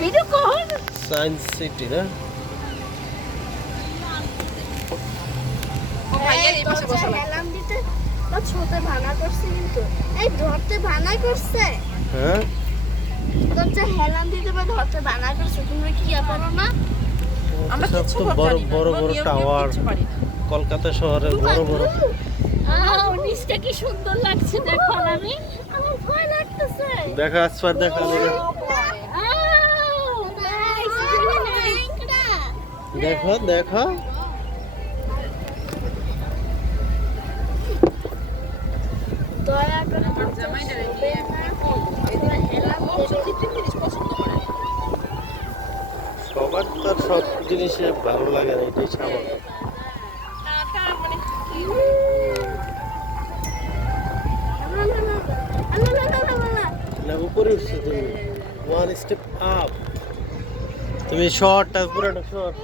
video কর science city না ও ভাইয়া এই পাশে বসো হেলাম দিতে তো ছোট ভানা করছে কিন্তু এই ধরতে ভানা করছে হ্যাঁ তো যে হেলাম দিতে বা ধরতে ভানা করছে তুমি কি পারো না আমরা কিছু বড় বড় বড় টাওয়ার কলকাতা শহরে বড় বড় নিচটা কি সুন্দর লাগছে দেখো আমি আমার ভয় লাগতেছে দেখা আসবার দেখা দেখো দেখো দয়া করে আমার জামাইটারে নিয়ে সবার তো সব জিনিসে ভালো লাগে না এটাই স্বাভাবিক না উপরে উঠছো তুমি ওয়ান স্টেপ আপ তুমি শর্টটা পুরোটা শর্ট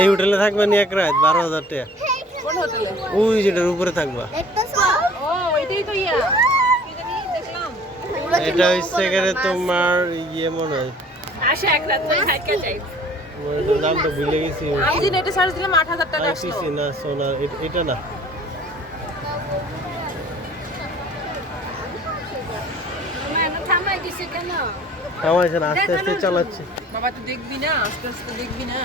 এই হোটেলে থাকবা নি এক রাত 12,000 টাকা কোন হোটেলে ওই যেটার উপরে থাকবা ও ওইটাই তো ইয়া কি জানি দেখলাম এটা হচ্ছে এখানে তোমার ইয়ে মনে হয় আসে এক রাত থাইকা যাই ওটার দামটা ভুলে গেছি আমি যে নেটে সার্চ দিলাম 8,000 টাকা আসলো আইপিসি না সোনা এটা না থামাই দিছে কেন আমার এখানে আস্তে আস্তে চালাচ্ছে বাবা তুই দেখবি না আস্তে আস্তে দেখবি না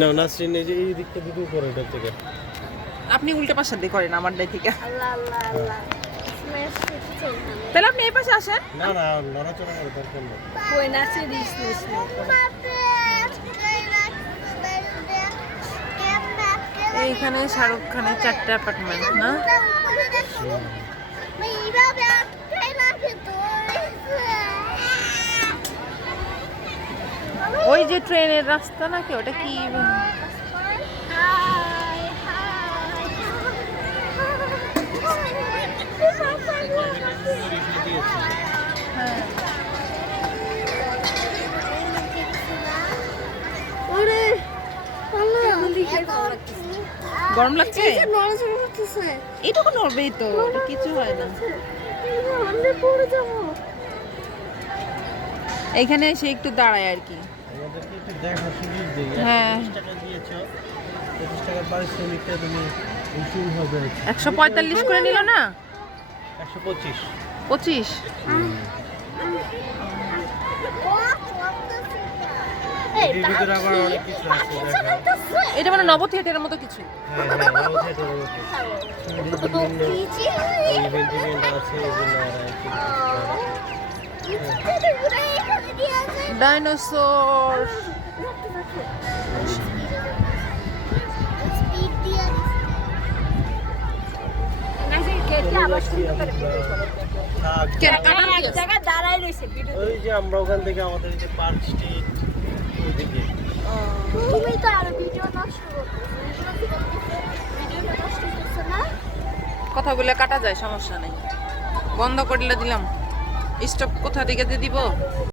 না নাসরিন এই যে এই দিকটা দিকে উপরে এটা থেকে আপনি উল্টা পাশে দিয়ে করেন আমার দাই থেকে আল্লাহ আল্লাহ আল্লাহ স্মেশ করতেছে তাহলে আপনি এই পাশে আসেন না না নড়াচড়া করে দরকার নেই কই নাচে দিস নিস এইখানে শাহরুখ খানের 4টা অ্যাপার্টমেন্ট না ওই যে ট্রেনের রাস্তা নাকি ওটা কি গরম লাগছে এইটুকু নড়বেই তো ওটা কিছু হয় না এইখানে এসে একটু দাঁড়ায় আর কি আমাদেরকে একটু দেখা সুযোগ দিই হ্যাঁ 25 টাকা দিয়েছো 25 টাকার পারিশ্রমিকটা তুমি উসুল হবে 145 করে নিল না 125 25 এর ভিতরে আবার অনেক কিছু আছে দেখা এটা মানে নব থিয়েটারের মতো কিছু হ্যাঁ হ্যাঁ ওই ইভেন্ট আছে এগুলো ডাইনোসর ওই যে আমরা ওখান থেকে আমাদের যে পার্ক স্ট্রিট ওইদিকে তুমি তো আর ভিডিও নষ্ট করতেছো না কথাগুলো কাটা যায় সমস্যা নেই বন্ধ করলে দিলাম স্টপ কোথা থেকে দিয়ে দিব